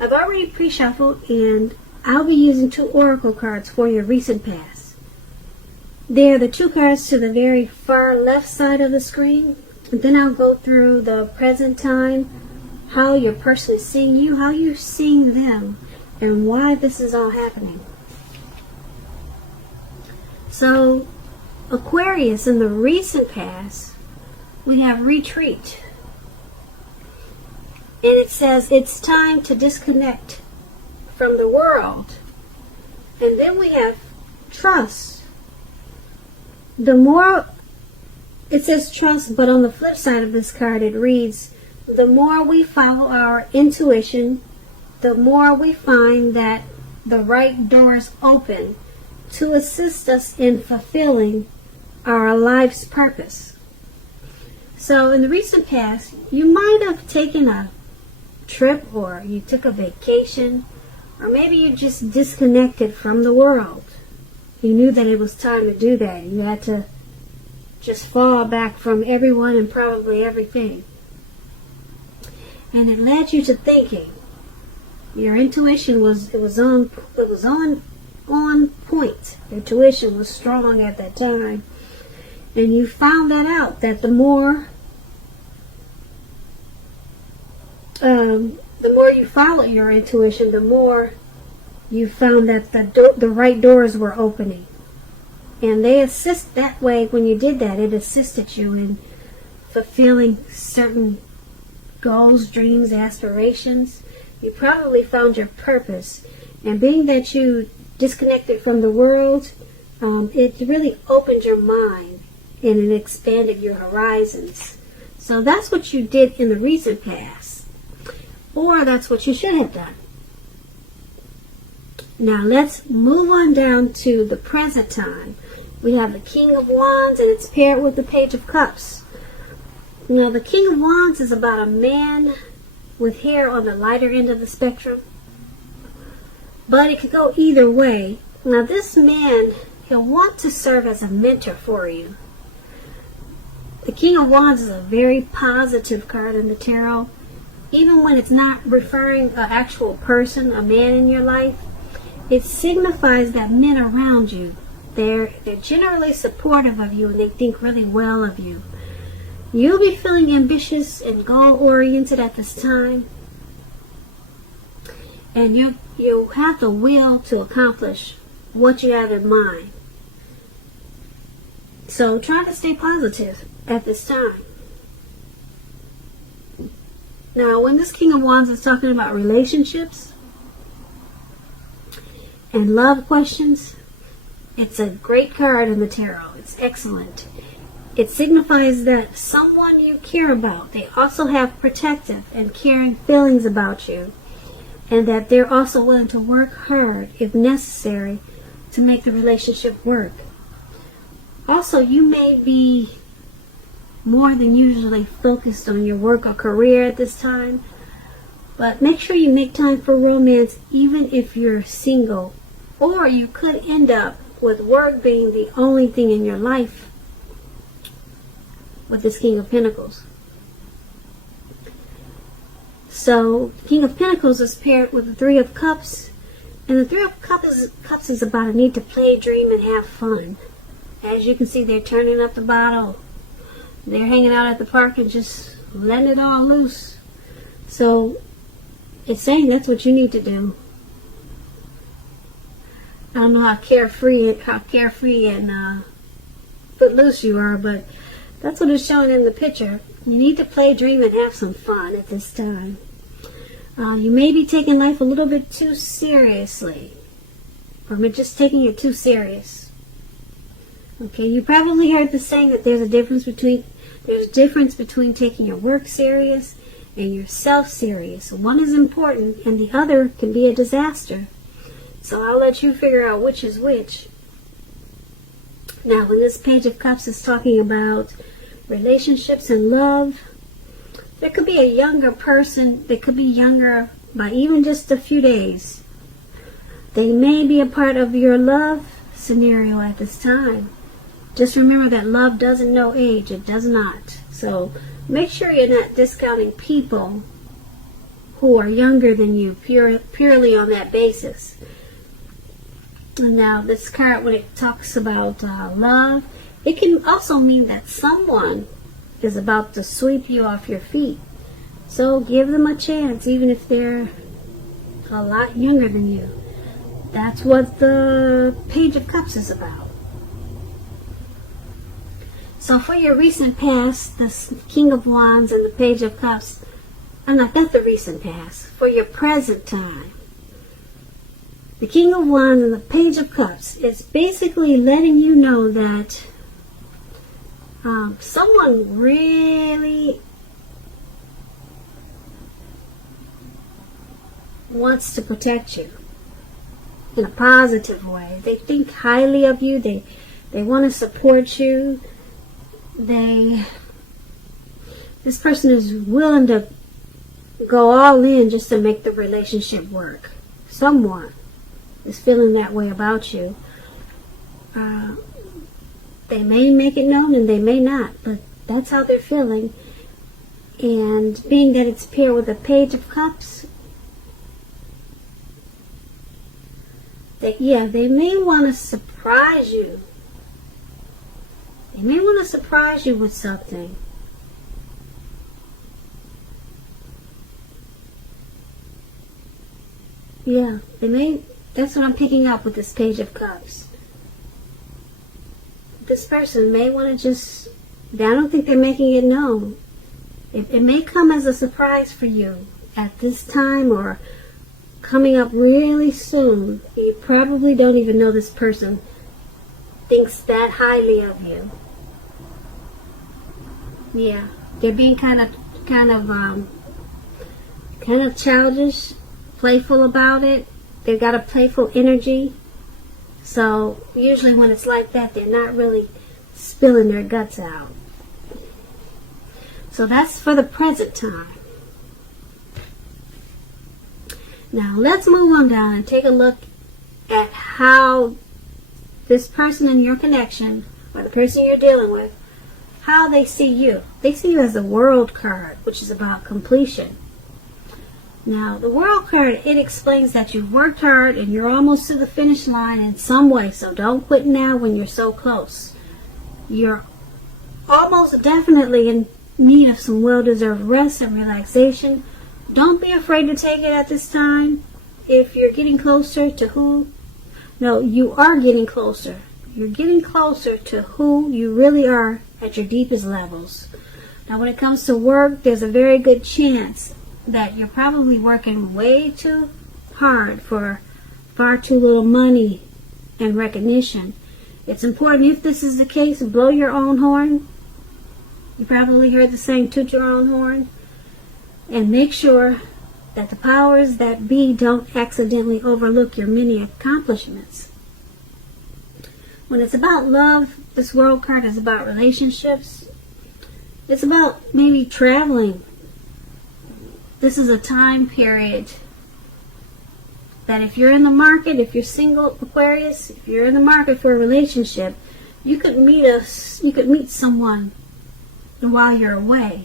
I've already pre-shuffled, and I'll be using 2 oracle cards for your recent past. They're the 2 cards to the very far left side of the screen. And then I'll go through the present time, how your person is seeing you, how you're seeing them, and why this is all happening. So, Aquarius, in the recent past, we have retreat. And it says it's time to disconnect from the world. And then we have trust. The more, it says trust, but on the flip side of this card it reads, the more we follow our intuition, the more we find that the right doors open to assist us in fulfilling our life's purpose. So in the recent past, you might have taken a trip, or you took a vacation, or maybe you just disconnected from the world. You knew that it was time to do that. You had to just fall back from everyone and probably everything. And it led you to thinking. Your intuition was on point. Your intuition was strong at that time. And you found that out, that the more you follow your intuition, the more you found that the right doors were opening. And they assist that way. When you did that, it assisted you in fulfilling certain goals, dreams, aspirations. You probably found your purpose. And being that you disconnected from the world, it really opened your mind and it expanded your horizons. So that's what you did in the recent past. Or that's what you should have done. Now let's move on down to the present time. We have the King of Wands, and it's paired with the Page of Cups. Now the King of Wands is about a man with hair on the lighter end of the spectrum. But it could go either way. Now this man, he'll want to serve as a mentor for you. The King of Wands is a very positive card in the tarot. Even when it's not referring an actual person, a man in your life, it signifies that men around you, they're generally supportive of you and they think really well of you. You'll be feeling ambitious and goal-oriented at this time. And you'll have the will to accomplish what you have in mind. So try to stay positive at this time. Now, when this King of Wands is talking about relationships and love questions, it's a great card in the tarot. It's excellent. It signifies that someone you care about, they also have protective and caring feelings about you, and that they're also willing to work hard, if necessary, to make the relationship work. Also, you may be more than usually focused on your work or career at this time, but make sure you make time for romance even if you're single, or you could end up with work being the only thing in your life with this King of Pentacles. So King of Pentacles is paired with the Three of Cups, and the Three of Cups is about a need to play, dream, and have fun. As you can see, they're turning up the bottle. They're hanging out at the park and just letting it all loose. So it's saying that's what you need to do. I don't know how carefree and footloose you are, but that's what it's showing in the picture. You need to play, dream, and have some fun at this time. You may be taking life a little bit too seriously, or just taking it too serious. Okay, you probably heard the saying that there's a difference between taking your work serious and yourself serious. One is important and the other can be a disaster. So I'll let you figure out which is which. Now, when this Page of Cups is talking about relationships and love, there could be a younger person. They could be younger by even just a few days. They may be a part of your love scenario at this time. Just remember that love doesn't know age. It does not. So make sure you're not discounting people who are younger than you, purely on that basis. And now this card, when it talks about love, it can also mean that someone is about to sweep you off your feet. So give them a chance, even if they're a lot younger than you. That's what the Page of Cups is about. So for your recent past, the King of Wands and the Page of Cups, not the recent past, for your present time, the King of Wands and the Page of Cups is basically letting you know that someone really wants to protect you in a positive way. They think highly of you. They want to support you. This person is willing to go all in just to make the relationship work. Someone is feeling that way about you. They may make it known and they may not, but that's how they're feeling. And being that it's paired with the Page of Cups, they may want to surprise you. They may want to surprise you with something. Yeah, they may. That's what I'm picking up with this Page of Cups. This person may want to just, I don't think they're making it known. It may come as a surprise for you at this time or coming up really soon. You probably don't even know this person thinks that highly of you. Yeah, they're being kind of childish, playful about it. They've got a playful energy. So usually when it's like that, they're not really spilling their guts out. So that's for the present time. Now let's move on down and take a look at how this person in your connection, or the person you're dealing with, how they see you. They see you as the World card, which is about completion. Now, the World card, it explains that you've worked hard and you're almost to the finish line in some way. So don't quit now when you're so close. You're almost definitely in need of some well-deserved rest and relaxation. Don't be afraid to take it at this time. If you're getting closer to who... No, you are getting closer. You're getting closer to who you really are at your deepest levels. Now, when it comes to work, there's a very good chance that you're probably working way too hard for far too little money and recognition. It's important, if this is the case, blow your own horn. You probably heard the saying, toot your own horn. And make sure that the powers that be don't accidentally overlook your many accomplishments. When it's about love, this World card is about relationships. It's about maybe traveling. This is a time period that if you're in the market, if you're single, Aquarius, if you're in the market for a relationship, you could meet someone while you're away.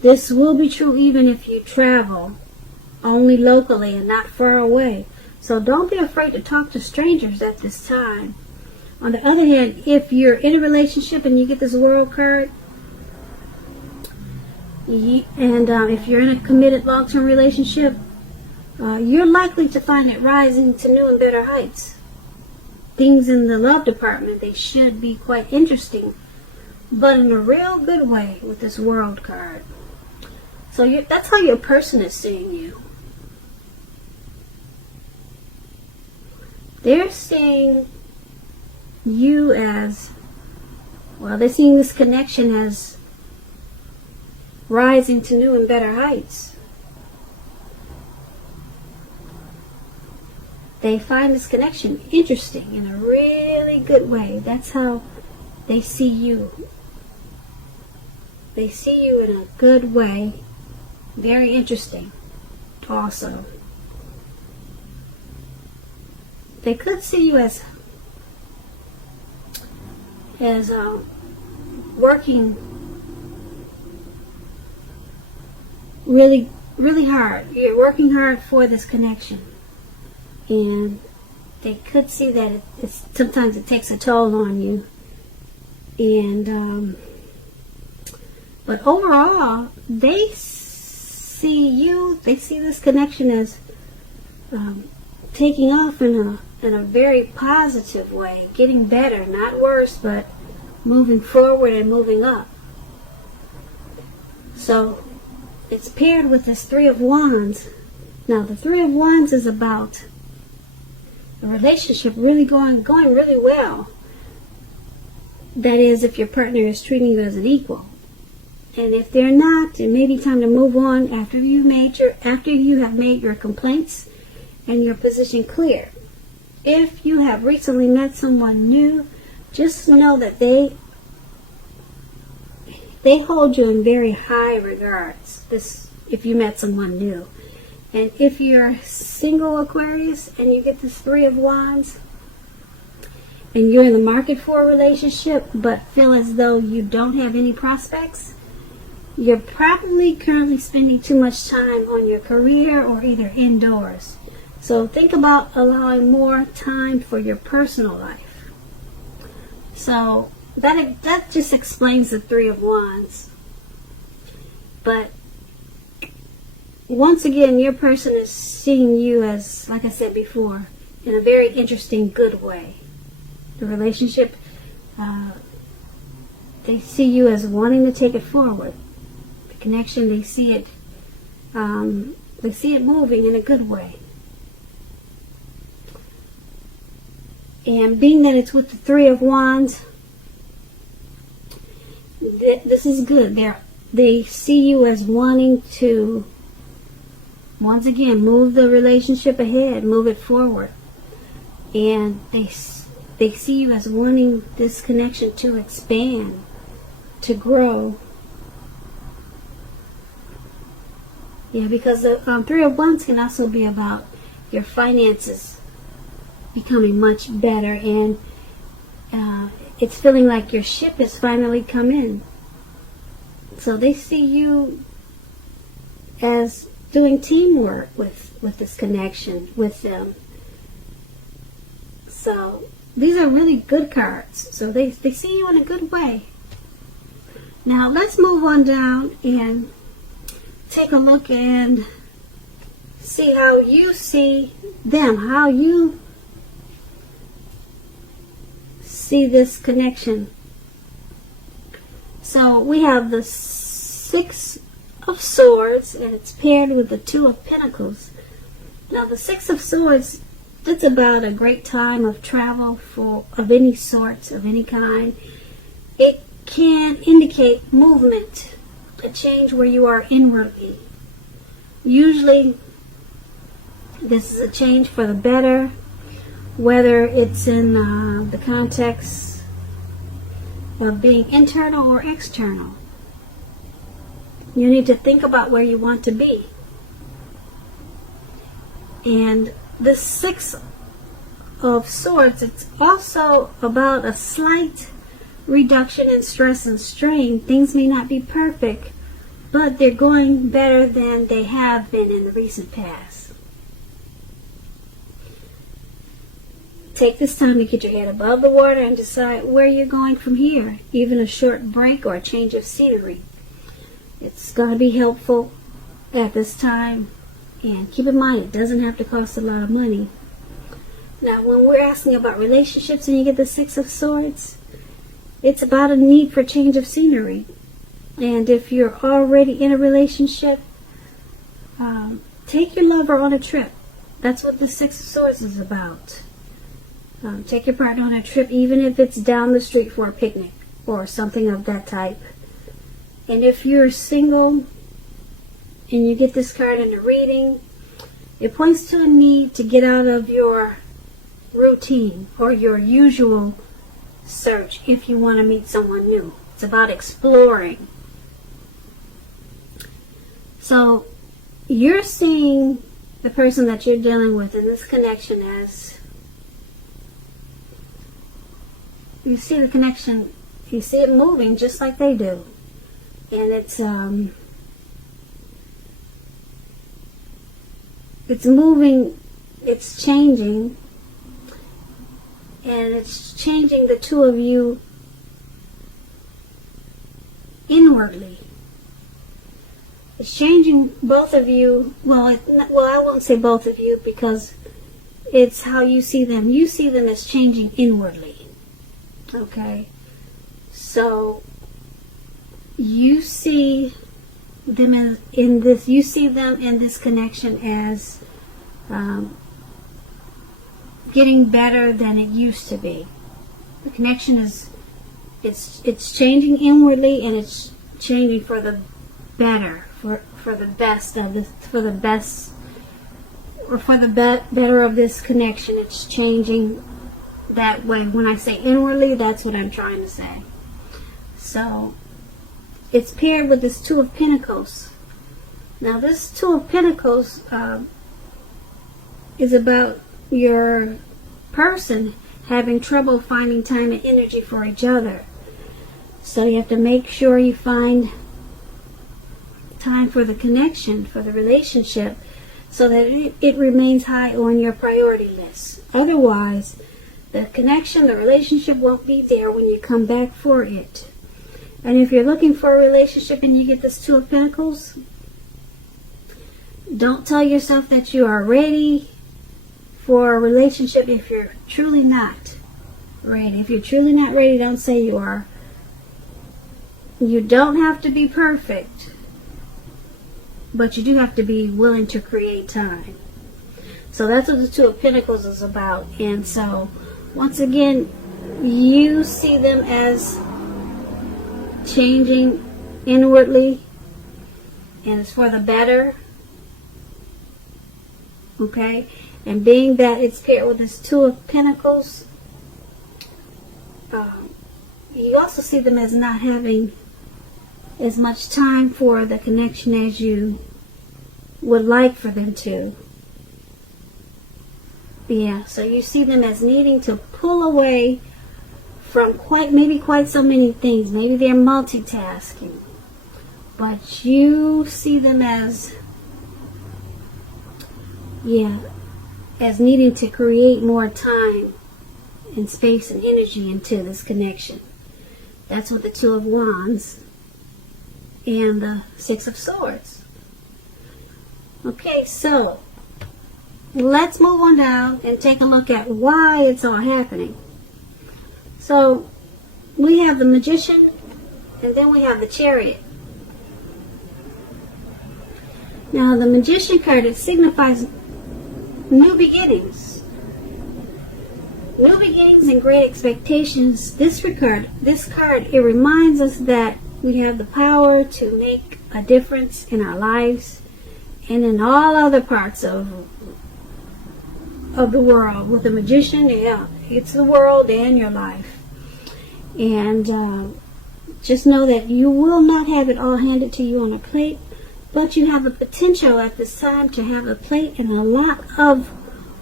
This will be true even if you travel only locally and not far away. So don't be afraid to talk to strangers at this time. On the other hand, if you're in a relationship and you get this World card, and if you're in a committed long-term relationship, you're likely to find it rising to new and better heights. Things in the love department, they should be quite interesting, but in a real good way with this World card. So that's how your person is seeing you. They're seeing you as, well, they're seeing this connection as rising to new and better heights. They find this connection interesting in a really good way. That's how they see you. They see you in a good way. Very interesting also. They could see you as working really really hard. You're working hard for this connection. And they could see that sometimes it takes a toll on you. And but overall, they see this connection as taking off in a very positive way, getting better, not worse, but moving forward and moving up. So it's paired with this Three of Wands. Now the Three of Wands is about a relationship really going really well. That is, if your partner is treating you as an equal. And if they're not, it may be time to move on after you have made your complaints and your position clear. If you have recently met someone new, just know that they hold you in very high regards. If you met someone new. And if you're single, Aquarius, and you get this Three of Wands, and you're in the market for a relationship, but feel as though you don't have any prospects, you're probably currently spending too much time on your career or either indoors. So think about allowing more time for your personal life. So that just explains the Three of Wands. But once again, your person is seeing you as, like I said before, in a very interesting, good way. The relationship, they see you as wanting to take it forward. The connection, they see it moving in a good way. And being that it's with the Three of Wands, this is good. They see you as wanting to, once again, move the relationship ahead, move it forward. And they see you as wanting this connection to expand, to grow. Yeah, because the Three of Wands can also be about your finances becoming much better, and it's feeling like your ship has finally come in. So they see you as doing teamwork with this connection with them. So these are really good cards. So they see you in a good way. Now let's move on down and take a look and see how you see them, how you see this connection. So we have the Six of Swords, and it's paired with the Two of Pentacles. Now the Six of Swords, it's about a great time of travel of any sort, of any kind. It can indicate movement, a change where you are inwardly. Usually this is a change for the better, whether it's in the context of being internal or external. You need to think about where you want to be. And the Six of Swords, it's also about a slight reduction in stress and strain. Things may not be perfect, but they're going better than they have been in the recent past. Take this time to get your head above the water and decide where you're going from here. Even a short break or a change of scenery. It's going to be helpful at this time. And keep in mind, it doesn't have to cost a lot of money. Now, when we're asking about relationships and you get the Six of Swords, it's about a need for change of scenery. And if you're already in a relationship, take your lover on a trip. That's what the Six of Swords is about. Take your partner on a trip, even if it's down the street for a picnic or something of that type. And if you're single and you get this card in the reading, it points to a need to get out of your routine or your usual search if you want to meet someone new. It's about exploring. So you're seeing the person that you're dealing with in this connection as, you see the connection, you see it moving just like they do. And it's it's moving, it's changing, and it's changing the two of you inwardly. It's changing both of you. Well, I won't say both of you, because it's how you see them. You see them as changing inwardly. Okay? So you see them in this. You see them in this connection as getting better than it used to be. The connection is it's changing inwardly, and it's changing for the better, for the best of this, for the best, or for the better of this connection. It's changing that way. When I say inwardly, that's what I'm trying to say. So it's paired with this Two of Pentacles. Now this Two of Pentacles is about your person having trouble finding time and energy for each other. So you have to make sure you find time for the connection, for the relationship, so that it remains high on your priority list. Otherwise, the connection, the relationship won't be there when you come back for it. And if you're looking for a relationship and you get this Two of Pentacles, don't tell yourself that you are ready for a relationship if you're truly not ready. If you're truly not ready, don't say you are. You don't have to be perfect, but you do have to be willing to create time. So that's what the Two of Pentacles is about. And so, once again, you see them as changing inwardly, and it's for the better. Okay? And being that it's paired with this Two of Pentacles, you also see them as not having as much time for the connection as you would like for them to. Yeah, so you see them as needing to pull away from quite so many things. Maybe they're multitasking, but you see them as, as needing to create more time and space and energy into this connection. That's what the Two of Wands and the Six of Swords. Okay, so let's move on down and take a look at why it's all happening. So we have the Magician, and then we have the Chariot. Now the Magician card, it signifies new beginnings. New beginnings and great expectations. This card, it reminds us that we have the power to make a difference in our lives and in all other parts of the world. With the Magician, it's the world and your life. And just know that you will not have it all handed to you on a plate, but you have the potential at this time to have a plate and a lot of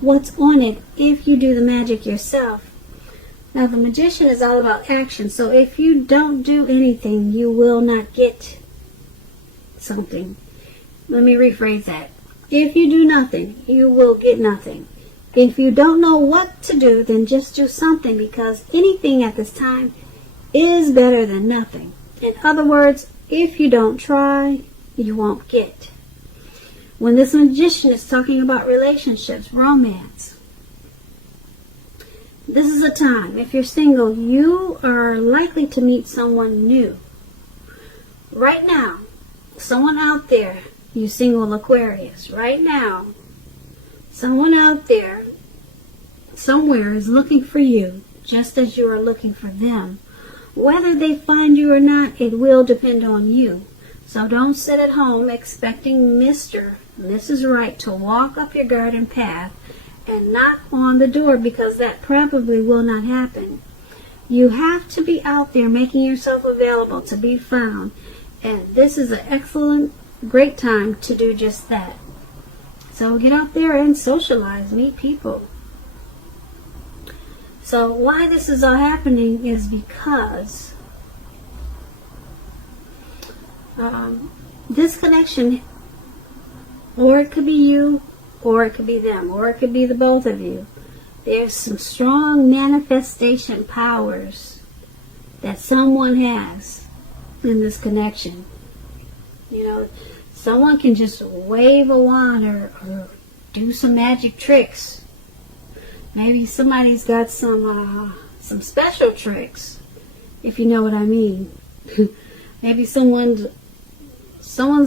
what's on it if you do the magic yourself. Now the Magician is all about action, so if you don't do anything, you will not get something. Let me rephrase that. If you do nothing, you will get nothing. If you don't know what to do, then just do something, because anything at this time is better than nothing. In other words, if you don't try, you won't get. When this Magician is talking about relationships, romance, this is a time, if you're single, you are likely to meet someone new. Right now, someone out there, you single Aquarius, right now, someone out there, somewhere is looking for you, just as you are looking for them. Whether they find you or not, it will depend on you. So don't sit at home expecting Mr. Mrs. Right to walk up your garden path and knock on the door, because that probably will not happen. You have to be out there making yourself available to be found. And this is an excellent, great time to do just that. So get out there and socialize, meet people. So why this is all happening is because this connection, or it could be you, or it could be them, or it could be the both of you. There's some strong manifestation powers that someone has in this connection. You know, someone can just wave a wand or do some magic tricks. Maybe somebody's got some special tricks, if you know what I mean. Maybe someone's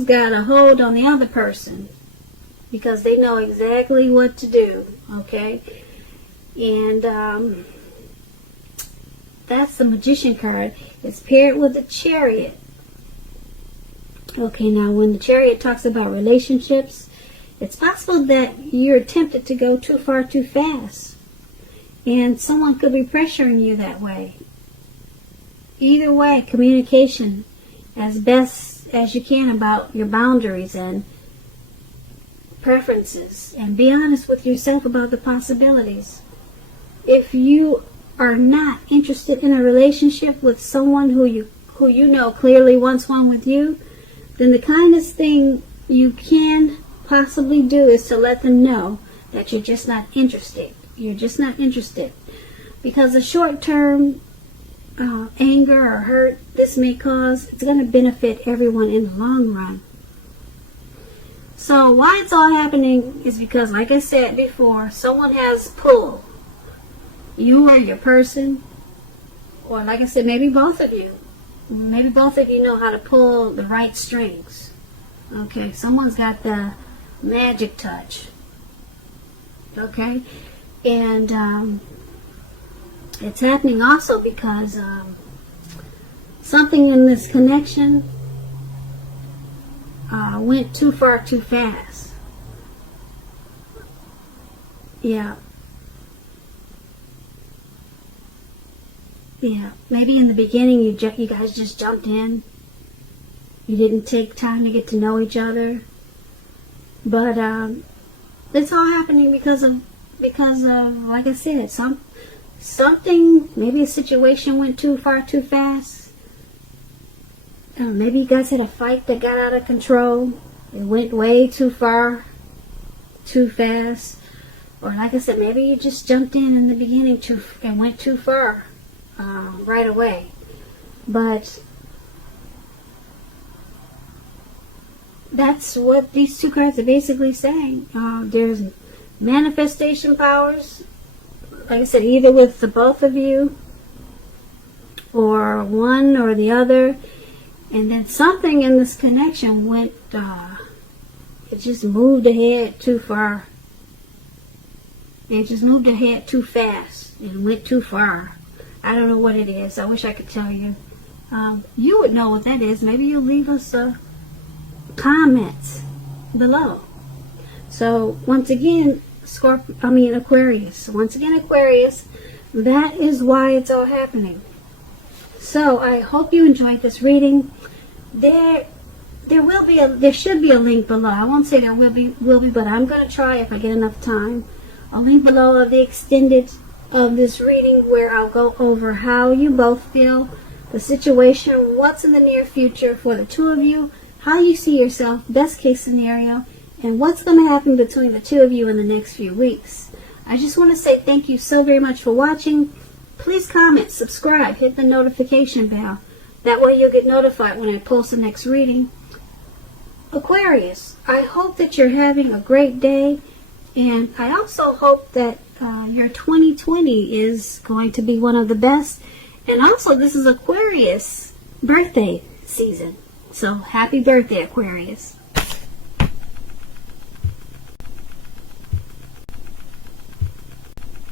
got a hold on the other person because they know exactly what to do, okay? And that's the Magician card. It's paired with the Chariot. Okay, now when the Chariot talks about relationships, it's possible that you're tempted to go too far too fast. And someone could be pressuring you that way. Either way, communication as best as you can about your boundaries and preferences. And be honest with yourself about the possibilities. If you are not interested in a relationship with someone who you know clearly wants one with you, then the kindest thing you can possibly do is to let them know that you're just not interested. You're just not interested. Because the short-term anger or hurt this may cause, it's going to benefit everyone in the long run. So why it's all happening is because, like I said before, someone has pull. You or your person, or like I said, maybe both of you. Maybe both of you know how to pull the right strings. Okay, someone's got the magic touch. Okay, and it's happening also because something in this connection went too far too fast. Yeah. Yeah, maybe in the beginning you guys just jumped in. You didn't take time to get to know each other. But it's all happening because of like I said, something, maybe a situation went too far too fast. Maybe you guys had a fight that got out of control. It went way too far too fast. Or like I said, maybe you just jumped in the beginning and went too far. Right away. But that's what these two cards are basically saying. There's manifestation powers, like I said, either with the both of you or one or the other, and then something in this connection went it just moved ahead too far. It just moved ahead too fast and went too far. I don't know what it is. I wish I could tell you. You would know what that is. Maybe you'll leave us comments below. So once again, Aquarius. Once again, Aquarius. That is why it's all happening. So I hope you enjoyed this reading. There should be a link below. I won't say there will be, but I'm going to try if I get enough time. A link below of the extended of this reading where I'll go over how you both feel, the situation, what's in the near future for the two of you, how you see yourself, best case scenario, and what's going to happen between the two of you in the next few weeks. I just want to say thank you so very much for watching. Please comment, subscribe, hit the notification bell. That way you'll get notified when I post the next reading. Aquarius, I hope that you're having a great day, and I also hope that your 2020 is going to be one of the best. And also, this is Aquarius birthday season. So, happy birthday, Aquarius.